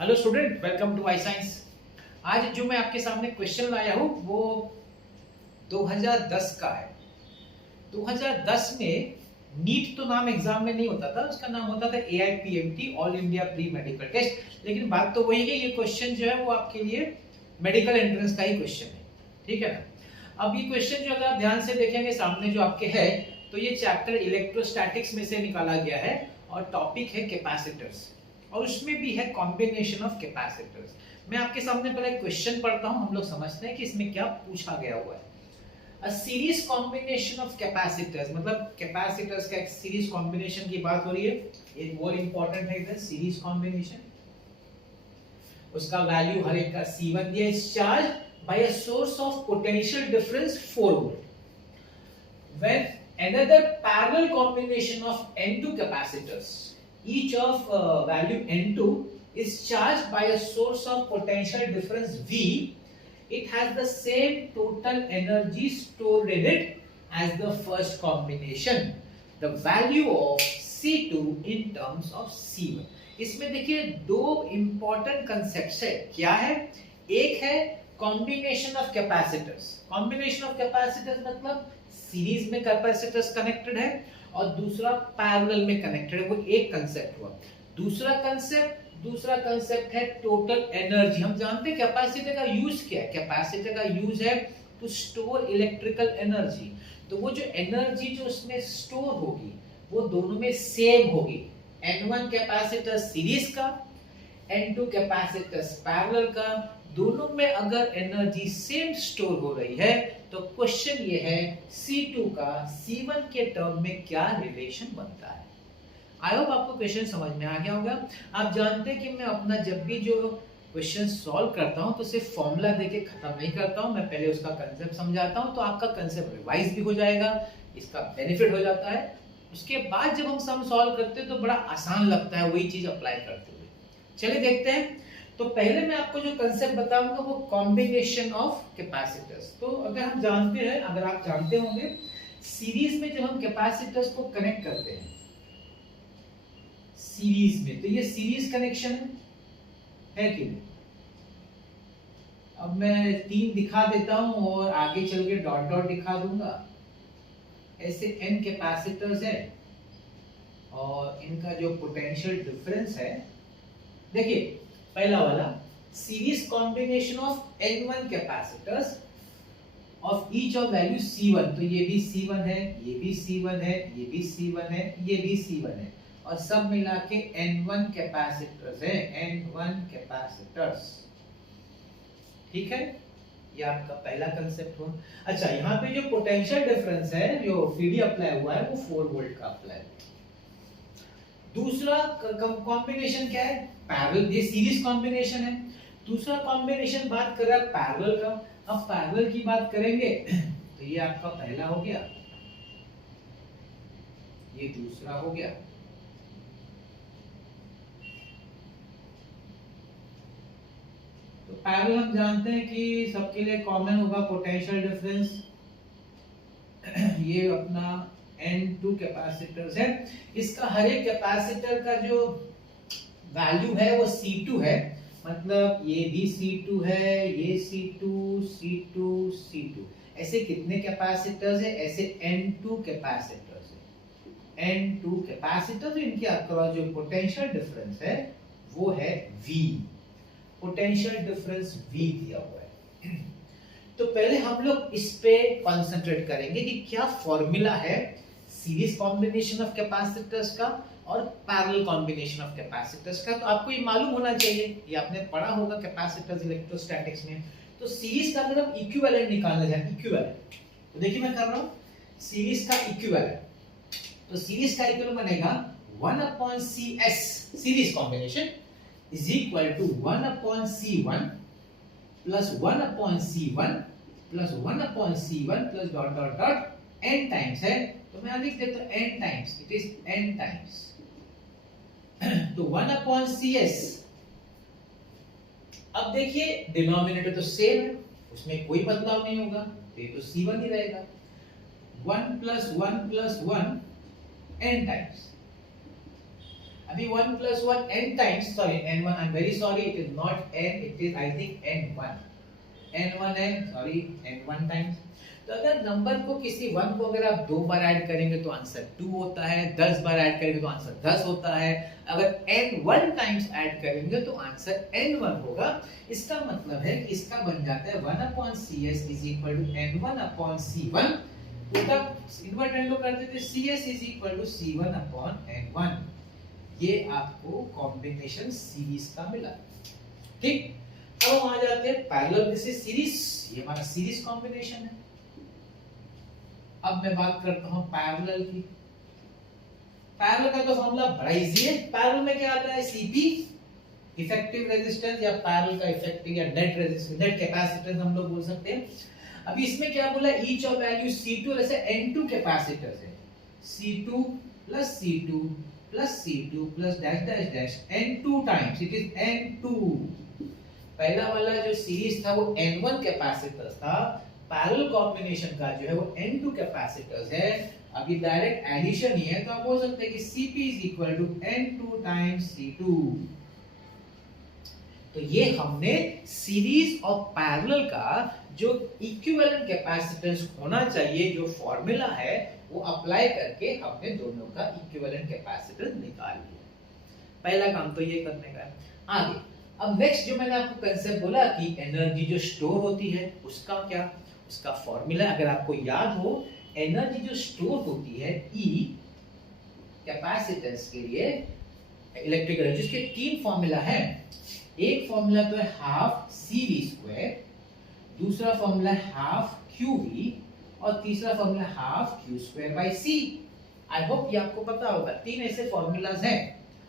Hello student, welcome to I science. आज जो मैं आपके सामने क्वेश्चन लाया हूँ वो 2010 का है। 2010 में नीट तो नाम एग्जाम में नहीं होता था, उसका नाम होता था AIPMT, all India pre medical test. लेकिन बात तो वही है, ये क्वेश्चन जो है वो आपके लिए मेडिकल एंट्रेंस का ही क्वेश्चन है, ठीक है ना। अब ये क्वेश्चन जो अगर आप ध्यान से देखेंगे सामने जो आपके है, तो ये चैप्टर इलेक्ट्रोस्टैटिक्स में से निकाला गया है और टॉपिक है कैपेसिटर्स, और उसमें भी है कॉम्बिनेशन ऑफ कैपेसिटर्स। मैं आपके सामने पहले क्वेश्चन पढ़ता हूं, हम लोग समझते हैं कि इसमें क्या पूछा गया हुआ है। A series combination of capacitors, मतलब कैपेसिटर्स का एक सीरीज कॉम्बिनेशन की बात हो रही है। एक वर्ड इंपॉर्टेंट है इधर, सीरीज कॉम्बिनेशन। उसका वैल्यू हर एक का C1 दिया, is charge by a source of potential difference 4 volt when another parallel combination of n2 capacitors, each of value n2 is charged by a source of potential difference V. It has the same total energy stored in it as the first combination. The value of C2 in terms of C1. इसमें देखिए दो important concepts है। क्या है? एक है combination of capacitors. Combination of capacitors मतलब series में कैपेसिटर्स कनेक्टेड है और दूसरा पैरेलल में कनेक्टेड है, वो एक कंसेप्ट हुआ। दूसरा कंसेप्ट है टोटल एनर्जी। हम जानते हैं कैपेसिटर का यूज क्या है। कैपेसिटर का यूज है टू स्टोर इलेक्ट्रिकल एनर्जी। तो वो जो एनर्जी जो उसमें स्टोर होगी वो दोनों में सेम होगी। N1 कैपेसिटर सीरीज का, N2 कैपेसिटर्स पैरेलल का, दोनों में अगर एनर्जी सेम स्टोर हो रही है तो क्वेश्चन ये है C2 का C1 के टर्म में क्या रिलेशन बनता है। आई होप आपको क्वेश्चन समझ में आ गया होगा। आप जानते हैं कि मैं अपना जब भी जो क्वेश्चन सॉल्व करता हूं तो सिर्फ फॉर्मूला देके खत्म नहीं करता हूं, मैं पहले उसका कंसेप्ट समझाता हूं तो आपका कंसेप्ट रिवाइज भी हो जाएगा, इसका बेनिफिट हो जाता है। उसके बाद जब हम सम सॉल्व करते हैं तो बड़ा आसान लगता है वही चीज अप्लाई करते हुए। चलिए देखते हैं। तो पहले मैं आपको जो कंसेप्ट बताऊंगा वो कॉम्बिनेशन ऑफ कैपेसिटर्स। तो अगर हम जानते हैं, अगर आप जानते होंगे, सीरीज में जब हम कैपेसिटर्स को कनेक्ट करते हैं सीरीज में, तो ये सीरीज कनेक्शन है कि नहीं। अब मैं 3 दिखा देता हूं और आगे चल के डॉट डॉट दिखा दूंगा। ऐसे n कैपेसिटर्स है और इनका जो पोटेंशियल डिफरेंस है, देखिए पहला वाला series combination of n1 capacitors of each of value C1। तो ये भी C1 है, ये भी C1 है, ये भी C1 है, ये भी C1 है, और सब मिला के N1 कैपेसिटर्स है। N1 कैपेसिटर्स, ठीक है। ये आपका पहला कंसेप्ट हुआ। अच्छा, यहाँ पे जो पोटेंशियल डिफरेंस है, जो फीडी अप्लाई हुआ है, वो 4 वोल्ट का अप्लाई हुआ। दूसरा कॉम्बिनेशन क्या है? पैरेलल। ये सीरीज कॉम्बिनेशन है। दूसरा कॉम्बिनेशन बात कर रहा है पैरेलल का। अब पैरेलल की बात करेंगे तो ये आपका पहला हो गया, ये दूसरा हो गया। तो पैरेलल हम जानते हैं कि सबके लिए कॉमन होगा पोटेंशियल डिफरेंस। ये अपना N2 कैपेसिटर्स है। इसका हर एक कैपेसिटर का जो वैल्यू है वो C2 है, मतलब ये भी C2 है, ये C2, C2, C2। ऐसे कितने कैपेसिटर्स है? ऐसे N2 कैपेसिटर्स है। N2 कैपेसिटर, इनके अक्रॉस जो पोटेंशियल डिफरेंस है वो है V। पोटेंशियल डिफरेंस V दिया हुआ है। तो पहले हम लोग इस पे कंसंट्रेट करेंगे कि क्या फॉर्मूला है सीरीज कॉम्बिनेशन ऑफ कैपेसिटर्स का और पैरेलल कॉम्बिनेशन ऑफ कैपेसिटर्स का। तो आपको ये मालूम होना चाहिए, ये आपने पढ़ा होगा कैपेसिटर्स इलेक्ट्रोस्टैटिक्स में। तो सीरीज का अगर हम इक्विवेलेंट निकालना चाहें, इक्विवेलेंट, तो देखिए मैं कर रहा हूं सीरीज का इक्विवेलेंट। तो सीरीज का इक्विवेलेंट बनेगा 1/CS series combination is equal to 1/C1 plus 1/C1 plus 1/C1 plus dot dot dot n times है। तो मैं लिख देता हूं n times, it is n times. तो 1/CS। अब देखिए डिनोमिनेटर तो सेम है, उसमें कोई बदलाव नहीं होगा, तो ये तो C1 ही रहेगा। 1 प्लस 1 प्लस 1 n टाइम्स। अभी 1 plus 1 n times, sorry n1, I'm very sorry, it is not n, it is I think n1, n1 sorry n1 times। तो अगर नंबर को किसी 1 को अगर आप 2 बार ऐड करेंगे तो आंसर 2 होता है, 10 बार ऐड करेंगे तो आंसर 10 होता है, अगर n1 टाइम्स ऐड करेंगे तो आंसर n1 होगा। इसका मतलब है कि इसका बन जाता है 1/cs is equal to n1/c1, उल्टा इन्वर्ट एंडो कर देते, cs is equal to c1/n1। ये आपको कॉम्बिनेशन सीरीज का मिला। ठीक, अब हम आ जाते हैं पैरेलल, दिस इज सीरीज, ये हमारा सीरीज कॉम्बिनेशन है। अब मैं बात करता हूं पैरेलल की। पैरेलल का तो फॉर्मूला बड़ा इजी है। पैरेलल में क्या आता है, सीपी इफेक्टिव रेजिस्टेंस, या पैरेलल का इफेक्टिव या नेट रेजिस्टेंस, नेट कैपेसिटेंस हम लोग बोल सकते हैं। अभी इसमें क्या बोला, ईच ऑफ वैल्यू C2, जैसे N2 कैपेसिटर्स है, C2 plus C2 plus C2 plus dash dash dash N2 times, it is N2। पहला वाला जो सीरीज था वो N1 कैपेसिटर्स था, पैरेलल कॉम्बिनेशन का जो है वो N2 कैपेसिटर्स है। अभी डायरेक्ट एडिशन ही है, तो आप बोल सकते हैं कि Cp is equal to N2 times C2। तो ये हमने सीरीज और पैरेलल का जो इक्विवेलेंट कैपेसिटेंस होना चाहिए, जो फॉर्मूला है, वो अप्लाई करके हमने दोनों का इक्विवेलेंट कैपेसिटेंस निकाल लिया। पहला काम तो ये करने का है। आगे अब नेक्स्ट जो मैंने आपको कंसेप्ट बोला कि एनर्जी जो स्टोर होती है उसका क्या, उसका फॉर्मूला अगर आपको याद हो, एनर्जी जो स्टोर होती है E कैपेसिटेंस के लिए इलेक्ट्रिकल एनर्जी, जिसके 3 फॉर्मूला है। एक फॉर्मूला तो है हाफ CV², दूसरा फॉर्मूला है हाफ QV, और तीसरा formula half Q²/C। I hope ये आपको पता होगा। 3 ऐसे फॉर्मूलाज हैं,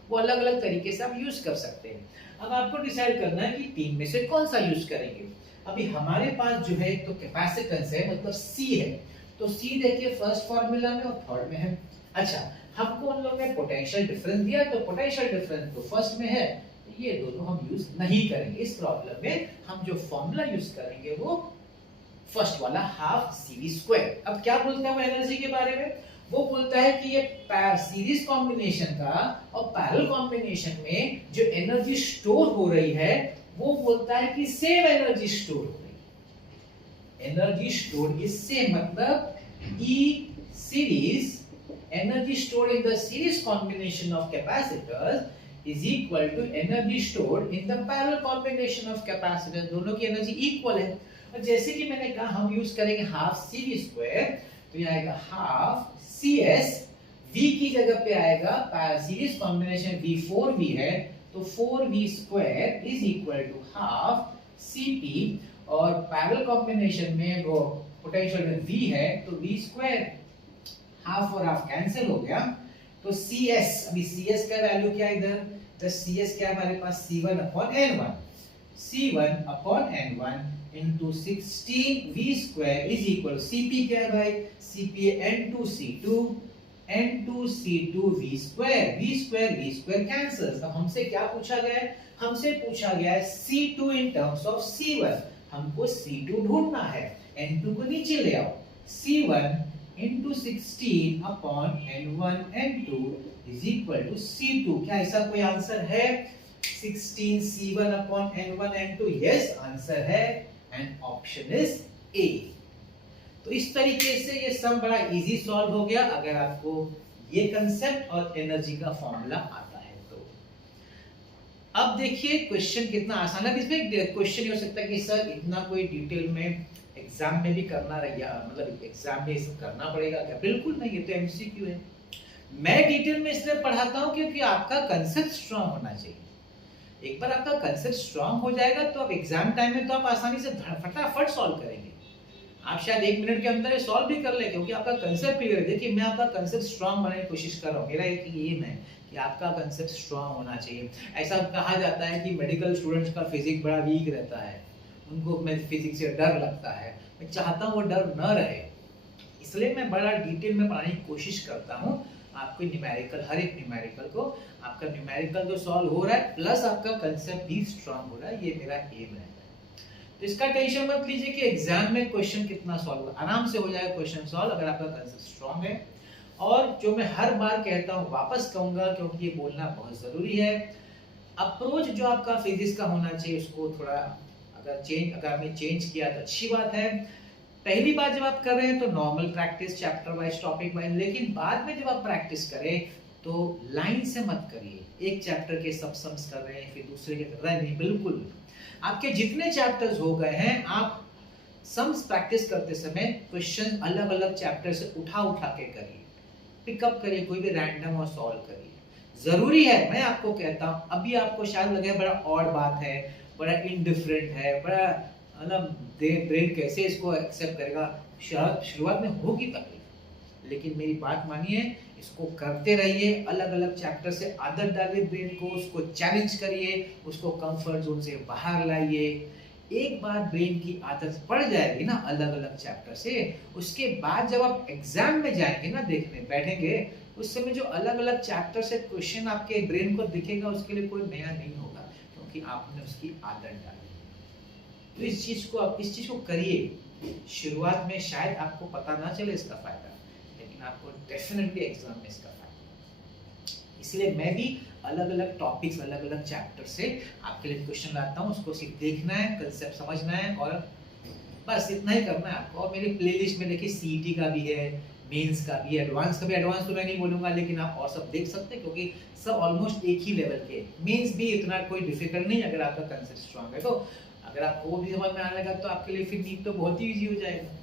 वो अलग अलग तरीके से आप यूज कर सकते हैं। अब आपको डिसाइड करना है कि 3 में से कौन सा यूज करेंगे। अभी हमारे पास जो है तो कैपेसिटेंस है, मतलब C है, तो C देखिए फर्स्ट फार्मूला में और थर्ड में है। अच्छा, हमको उन लोगों ने पोटेंशियल डिफरेंस दिया, तो पोटेंशियल डिफरेंस तो फर्स्ट में है, तो ये दोनों हम यूज नहीं करेंगे। इस प्रॉब्लम में हम जो फार्मूला यूज करेंगे वो फर्स्ट वाला हाफ CV²। अब क्या बोलते हैं वो एनर्जी के बारे में, वो बोलता है कि ये सीरीज कॉम्बिनेशन का और पैरेलल कॉम्बिनेशन में जो एनर्जी स्टोर हो रही है वो बोलता है कि सेम एनर्जी स्टोर हो रही है। एनर्जी स्टोर इज सेम, मतलब E series energy stored in the series combination of capacitors is equal to energy stored in the parallel combination of capacitors। दोनों की एनर्जी इक्वल है। और जैसे कि मैंने कहा हम यूज करेंगे हाफ CV², तो ये आएगा हाफ CS, V की जगह पे आएगा सीरीज कॉम्बिनेशन V4V है, तो 4V² is equal to half CP, और पैरेलल कॉम्बिनेशन में वो पोटेंशियल में V है, तो V², हाफ और हाफ कैंसिल हो गया, तो CS, अभी CS का वैल्यू क्या है इधर, तो CS क्या है हमारे पास, C1/N1, C1/N1 into 16 V² is equal, CP क्या है भाई, CP N2C2, N2C2 V² cancels. अब हमसे क्या पूछा गया है, हमसे पूछा गया है C2 in terms of C1, हमको C2 ढूंढना है, N2 को नीचे ले आओ, C1 into 16/N1 N2 is equal to C2। क्या ऐसा कोई आंसर है, 16 C1/N1 N2? यस, आंसर है, एंड ऑप्शन इज ए। तो इस तरीके से ये सम बड़ा इजी सॉल्व हो गया अगर आपको ये कंसेप्ट और एनर्जी का फॉर्मूला आता है तो। अब देखिए क्वेश्चन कितना आसान है। इसमें क्वेश्चन ये हो सकता है कि सर इतना कोई डिटेल में एग्जाम में भी करना रहेगा, मतलब एग्जाम में ये सब करना पड़ेगा क्या? बिल्कुल नहीं, ये तो एमसीक्यू है। मैं डिटेल में इसलिए पढ़ाता हूँ क्योंकि आपका कंसेप्ट स्ट्रांग होना चाहिए। एक बार आपका कंसेप्ट स्ट्रांग हो जाएगा तो आप एग्जाम टाइम में तो आप आसानी से फटाफट सॉल्व करेंगे। आप शायद 1 मिनट के अंदर सॉल्व भी कर ले, क्योंकि आपका कंसेप्ट क्लियर है। देखिए मैं आपका कंसेप्ट स्ट्रांग बनाने की कोशिश कर रहा हूँ। मेरा एक एम है कि आपका कंसेप्ट स्ट्रांग होना चाहिए। ऐसा कहा जाता है कि मेडिकल स्टूडेंट्स का फिजिक्स बड़ा वीक रहता है, उनको फिजिक्स से डर लगता है। मैं चाहता हूँ वो डर न रहे, इसलिए मैं बड़ा डिटेल में पढ़ाने की कोशिश करता हूँ। आपको न्यूमेरिकल, हर एक न्यूमेरिकल को आपका न्यूमेरिकल तो सॉल्व हो रहा है, प्लस आपका कंसेप्ट भी स्ट्रांग हो रहा है। ये मेरा एम है। तो इसका टेंशन मत लीजिए कि एग्जाम में क्वेश्चन कितना सॉल्व होगा, आराम से हो जाएगा क्वेश्चन सॉल्व अगर आपका कंसेप्ट स्ट्रांग है। और जो मैं हर बार कहता हूँ वापस कहूंगा क्योंकि ये बोलना बहुत जरूरी है, अप्रोच जो आपका फिजिक्स का होना चाहिए उसको थोड़ा अगर आपने चेंज किया तो अच्छी बात है। पहली बार जब आप कर रहे हैं तो normal practice chapter wise topic wise, लेकिन बाद में जब आप प्रैक्टिस करें तो लाइन से मत करिए, एक चैप्टर के सब सम्स कर रहे हैं फिर दूसरे के कर रहे हैं, नहीं, बिल्कुल आपके जितने चैप्टर्स हो गए हैं आप सम्स प्रैक्टिस करते समय क्वेश्चन अलग अलग चैप्टर से उठा उठा के करिए, पिकअप करिए, कोई भी रैंडम और सॉल्व करिए। जरूरी है, मैं आपको कहता हूं, अभी आपको शायद लगे बड़ा और बात है, बड़ा इनडिफरेंट है, बड़ा मतलब ब्रेन कैसे इसको एक्सेप्ट करेगा, शुरुआत में होगी तकलीफ, लेकिन मेरी बात मानिए, इसको करते रहिए, अलग अलग चैप्टर से आदत डालिए ब्रेन को, उसको चैलेंज करिए, उसको कंफर्ट जोन से बाहर लाइए। एक बार ब्रेन की आदत पड़ जाएगी ना अलग अलग चैप्टर से, उसके बाद जब आप एग्जाम में जाएंगे ना, देखने बैठेंगे, उस समय जो अलग अलग चैप्टर से क्वेश्चन आपके ब्रेन को दिखेगा उसके लिए कोई नया नहीं होगा, क्योंकि आपने उसकी आदत डाली। तो इस चीज को करिए। शुरुआत में शायद आपको पता ना चले इसका फायदा, लेकिन आपको डेफिनेटली एग्जाम में इसका फायदा। इसलिए मैं भी अलग अलग टॉपिक्स, अलग अलग चैप्टर से आपके लिए क्वेश्चन लाता हूँ, उसको सिर्फ देखना है, कंसेप्ट समझना है और बस इतना ही करना है आपको। और मेरी प्लेलिस्ट में देखिए सीईटी का भी है, मेंस का भी है, एडवांस का भी। एडवांस तो मैं नहीं बोलूंगा, लेकिन आप और सब देख सकते हैं क्योंकि सब ऑलमोस्ट एक ही लेवल के। मेंस भी इतना कोई डिफिकल्ट नहीं अगर आपका कंसेप्ट स्ट्रांग है, तो अगर आपको वो भी समझ में आने लगा तो आपके लिए फिर नीट तो बहुत ही इजी हो जाएगा।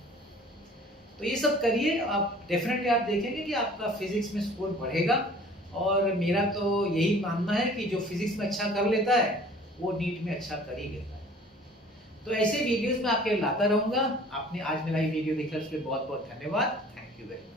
तो ये सब करिए, आप डेफिनेटली आप देखेंगे कि आपका फिजिक्स में स्कोर बढ़ेगा। और मेरा तो यही मानना है कि जो फिजिक्स में अच्छा कर लेता है वो नीट में अच्छा कर ही लेता है। तो ऐसे वीडियोस में आपके लाता रहूंगा। आपने आज मेरा ये वीडियो देखा उसके लिए बहुत बहुत धन्यवाद। Thank you very much.